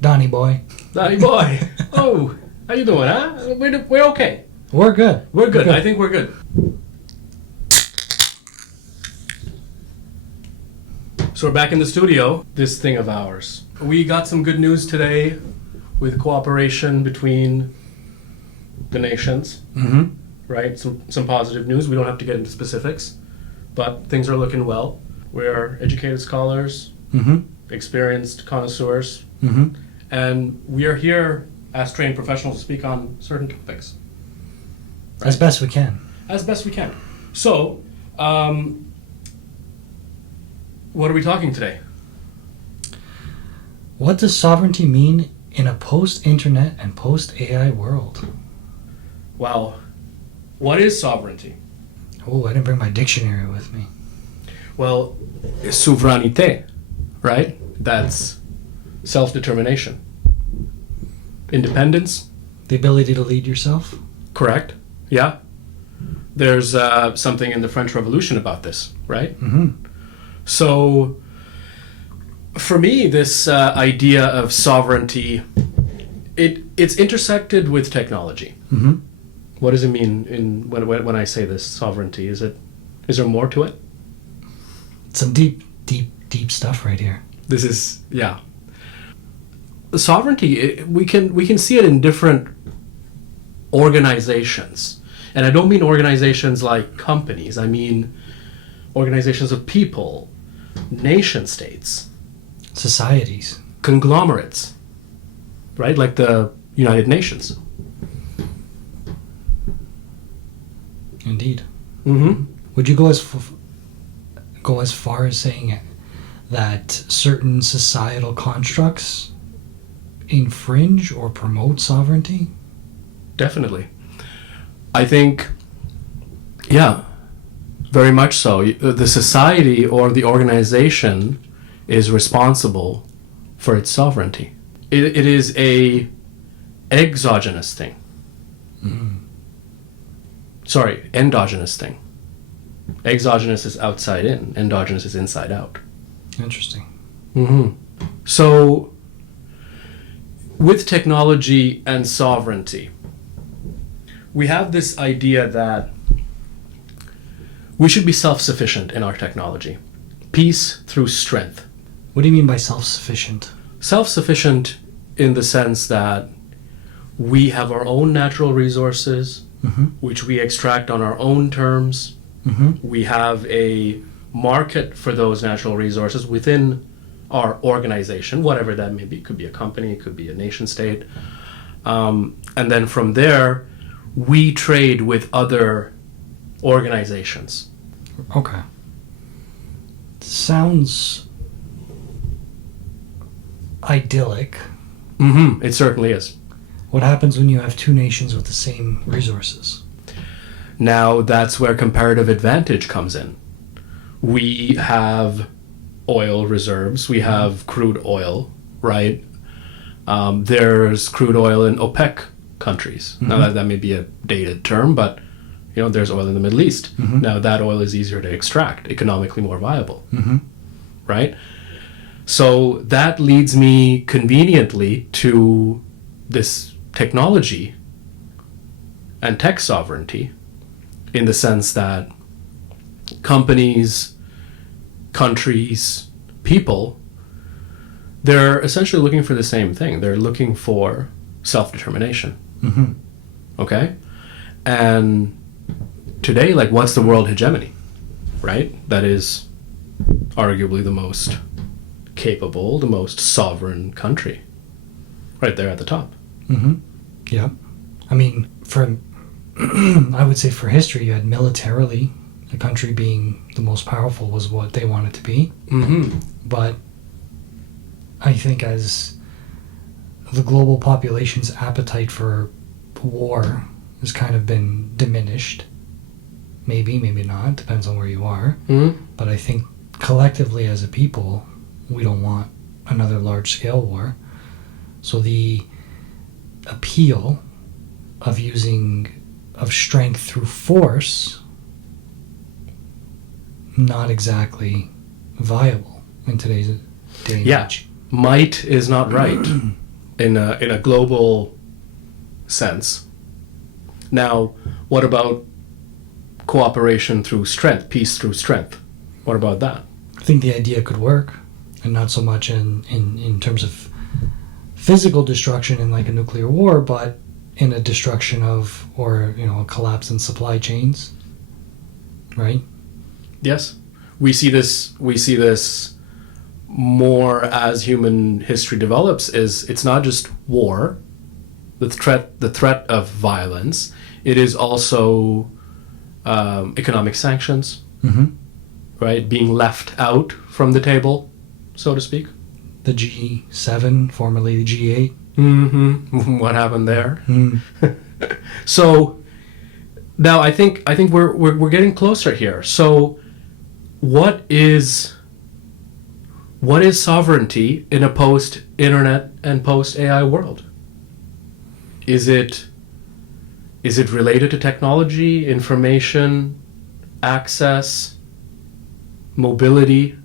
Donnie boy. Donnie boy. Oh, how you doing, huh? We're okay. We're good. We're good. I think we're good. So we're back in the studio, this thing of ours. We got some good news today with cooperation between the nations, Mm-hmm. right? Some positive news. We don't have to get into specifics, but things are looking well. We're educated scholars, Mm-hmm. experienced connoisseurs, Mm-hmm. and we are here as trained professionals to speak on certain topics. As best we can. As best we can. So, what are we talking today? What does sovereignty mean in a post-internet and post-AI world? Well, what is sovereignty? Oh, I didn't bring my dictionary with me. Well, souveraineté, right? That's self-determination. Independence, The ability to lead yourself? correct? Yeah. There's something in the French Revolution about this, right? Mm-hmm. So, for me, this idea of sovereignty, it's intersected with technology. Mm-hmm. What does it mean when I say this sovereignty? Is there more to it? Some deep stuff right here. This is sovereignty. We can see it in different organizations, and I don't mean organizations like companies. I mean organizations of people, nation states, Societies. conglomerates, right? Like the United Nations. Indeed. Mm-hmm. Would you go as far as saying that certain societal constructs infringe or promote sovereignty? Definitely. I think, yeah, very much so. The society or the organization is responsible for its sovereignty. It is a exogenous thing. Mm. Sorry, endogenous thing. Exogenous is outside in. Endogenous is inside out. Interesting. Mm-hmm. So, with technology and sovereignty, we have this idea that we should be self-sufficient in our technology. Peace through strength. What do you mean by self-sufficient? Self-sufficient in the sense that we have our own natural resources, Mm-hmm. which we extract on our own terms. Mm-hmm. We have a market for those natural resources within our organization, whatever that may be. It could be a company, it could be a nation state. And then from there, we trade with other organizations. Okay. Sounds idyllic. Mm-hmm. It certainly is. What happens when you have two nations with the same resources? Now, that's where comparative advantage comes in. We have oil reserves. We have crude oil, right? There's crude oil in OPEC countries. Mm-hmm. Now, that may be a dated term, but there's oil in the Middle East. Mm-hmm. Now, that oil is easier to extract, economically more viable, Mm-hmm. right? So that leads me conveniently to this technology and tech sovereignty, in the sense that companies, countries, people, they're essentially looking for the same thing. They're looking for self-determination. Mm-hmm. Okay? And today, what's the world hegemony? Right? That is arguably the most capable, the most sovereign country. Right there at the top. Mm-hmm. Yeah. I mean, I would say for history, you had militarily, the country being the most powerful was what they wanted to be. Mm-hmm. But I think as the global population's appetite for war has kind of been diminished, maybe not, depends on where you are. Mm-hmm. But I think collectively as a people, we don't want another large-scale war. So the appeal of strength through force, not exactly viable in today's day and Yeah. age. Might is not right. in a global sense. Now, what about cooperation through strength, peace through strength? What about that? I think the idea could work, and not so much in terms of physical destruction in like a nuclear war, but in a destruction of, or a collapse in supply chains, right? Yes, we see this more as human history develops. It's not just war, the threat of violence. It is also economic sanctions, right? Being left out from the table, so to speak. The G7, formerly the G8. What happened there? Mm. So now I think we're getting closer here. So what is sovereignty in a post-internet and post-AI world? Is it related to technology, information, access, mobility?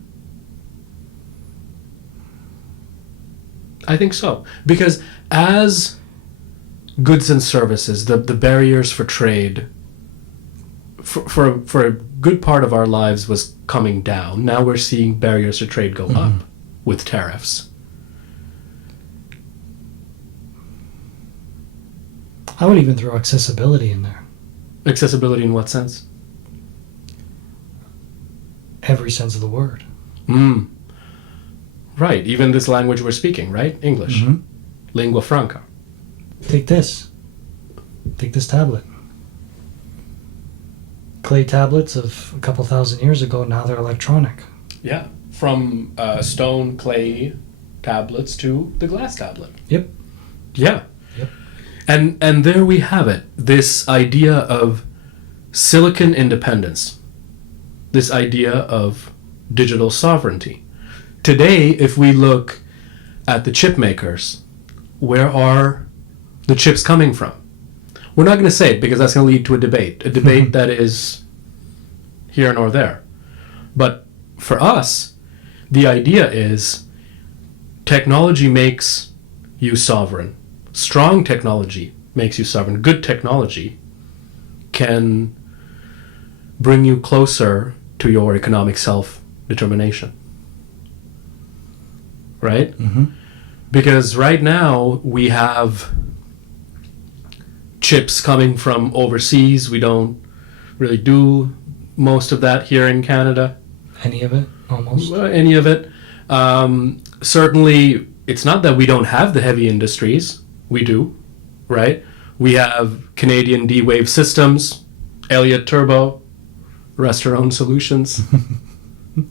I think so. Because as goods and services, the barriers for trade for a good part of our lives was coming down. Now we're seeing barriers to trade go up with tariffs. I would even throw accessibility in there. Accessibility in what sense? Every sense of the word. Right, even this language we're speaking, right? English. Lingua franca. Take this. Take this tablet. Clay tablets of a couple thousand years ago, now they're electronic. Yeah, from stone clay tablets to the glass tablet. Yep. Yeah. Yep. And there we have it. This idea of silicon independence. This idea of digital sovereignty. Today, if we look at the chip makers, where are the chips coming from? We're not going to say it because that's going to lead to a debate that is here nor there. But for us, the idea is technology makes you sovereign. Strong technology makes you sovereign. Good technology can bring you closer to your economic self-determination. Right? Because right now we have chips coming from overseas. We don't really do most of that here in Canada. Any of it, almost. Any of it. Certainly, it's not that we don't have the heavy industries. We do, right? We have Canadian D-Wave Systems, Elliott Turbo, Rest-Our-Own Solutions,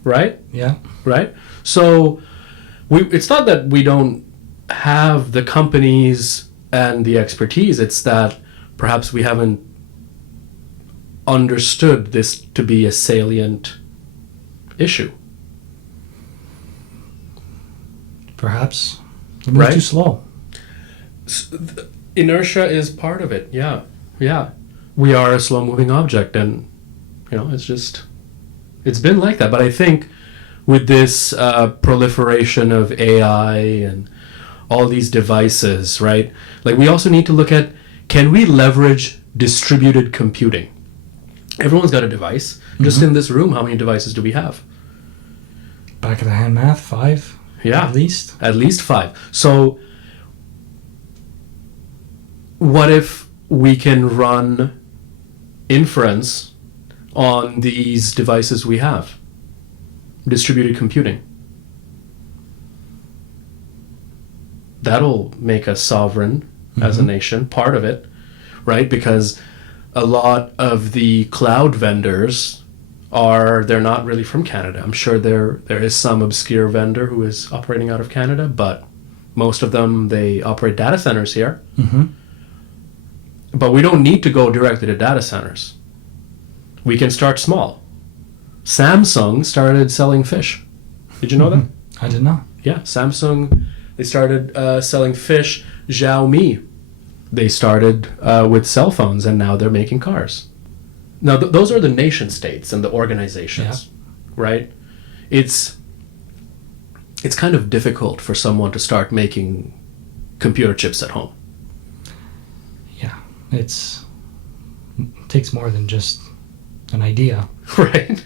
right? Yeah. Right? So it's not that we don't have the companies and the expertise. It's that perhaps we haven't understood this to be a salient issue. Perhaps. We're moving too slow. Inertia is part of it. Yeah. We are a slow-moving object, and it's been like that. But I think with this proliferation of AI and all these devices, right? Like, we also need to look at, can we leverage distributed computing? Everyone's got a device. Just in this room, how many devices do we have? Back of the hand math, 5? Yeah. At least? At least 5. So what if we can run inference on these devices we have? Distributed computing. That'll make us sovereign as a nation, part of it, right? Because a lot of the cloud vendors they're not really from Canada. I'm sure there is some obscure vendor who is operating out of Canada, but most of them, they operate data centers here. But we don't need to go directly to data centers. We can start small. Samsung started selling fish. Did you know that? I did not. Yeah, Samsung, they started selling fish. Xiaomi, they started with cell phones, and now they're making cars. Now, those are the nation states and the organizations, right? It's kind of difficult for someone to start making computer chips at home. Yeah, it takes more than just an idea. Right?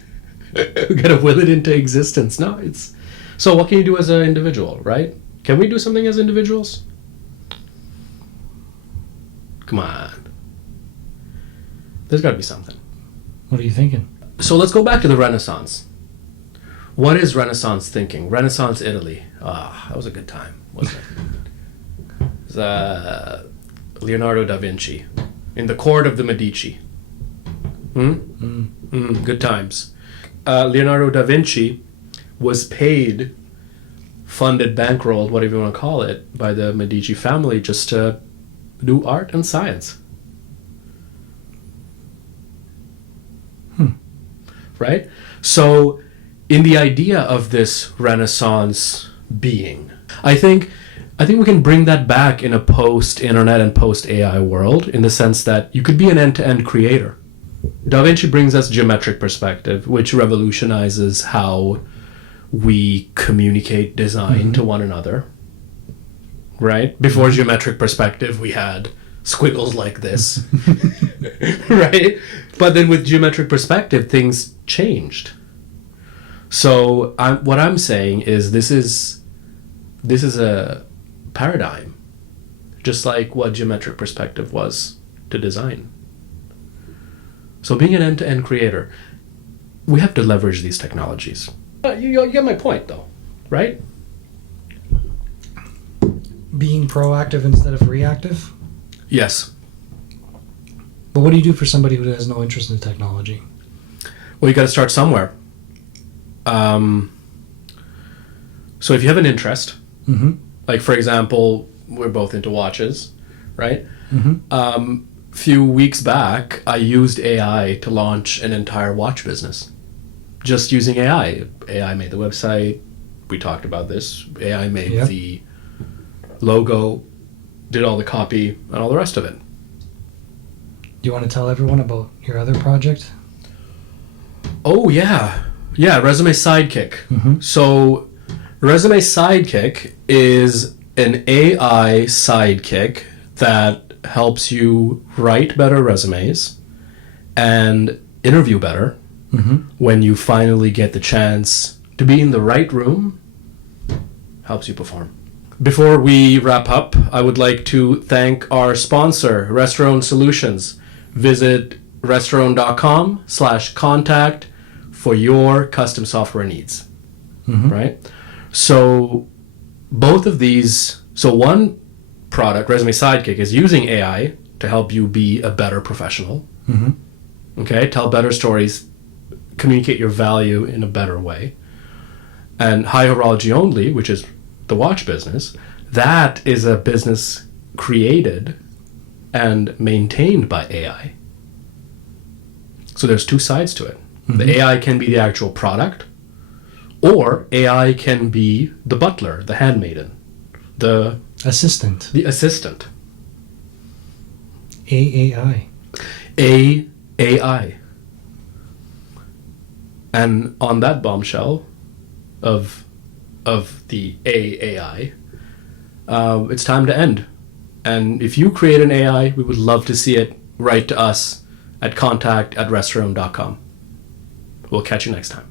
We gotta will it into existence. No, it's so. What can you do as an individual, right? Can we do something as individuals? Come on. There's got to be something. What are you thinking? So let's go back to the Renaissance. What is Renaissance thinking? Renaissance Italy. That was a good time, wasn't it? It was, Leonardo da Vinci in the court of the Medici. Good times. Leonardo da Vinci was paid, funded, bankrolled, whatever you want to call it, by the Medici family just to do art and science. Right? So, in the idea of this Renaissance being, I think we can bring that back in a post-internet and post-AI world, in the sense that you could be an end-to-end creator. Da Vinci brings us geometric perspective, which revolutionizes how we communicate design to one another. Right? Before geometric perspective, we had squiggles like this. Right? But then with geometric perspective, things changed. So what I'm saying is this is a paradigm, just like what geometric perspective was to design. So being an end-to-end creator, we have to leverage these technologies. You get my point, though, right? Being proactive instead of reactive? Yes. But what do you do for somebody who has no interest in technology? Well, you got to start somewhere. So if you have an interest, like for example, we're both into watches, right? Few weeks back, I used AI to launch an entire watch business. Just using AI. AI made the website. We talked about this. AI made the logo, did all the copy, and all the rest of it. Do you want to tell everyone about your other project? Oh, yeah. Yeah, Resume Sidekick. So, Resume Sidekick is an AI sidekick that helps you write better resumes and interview better when you finally get the chance to be in the right room. Helps you perform. Before we wrap up, I would like to thank our sponsor, Restaurant Solutions. Visit restaurant.com/contact for your custom software needs. Right? So both of these, so one product, Resume Sidekick, is using AI to help you be a better professional. Okay? Tell better stories, communicate your value in a better way. And High Horology Only, which is the watch business, that is a business created and maintained by AI. So there's two sides to it. The AI can be the actual product, or AI can be the butler, the handmaiden, the assistant. The assistant. AAI. AAI. And on that bombshell of the AAI, it's time to end. And if you create an AI, we would love to see it. Write to us at contact@restaurant.com. We'll catch you next time.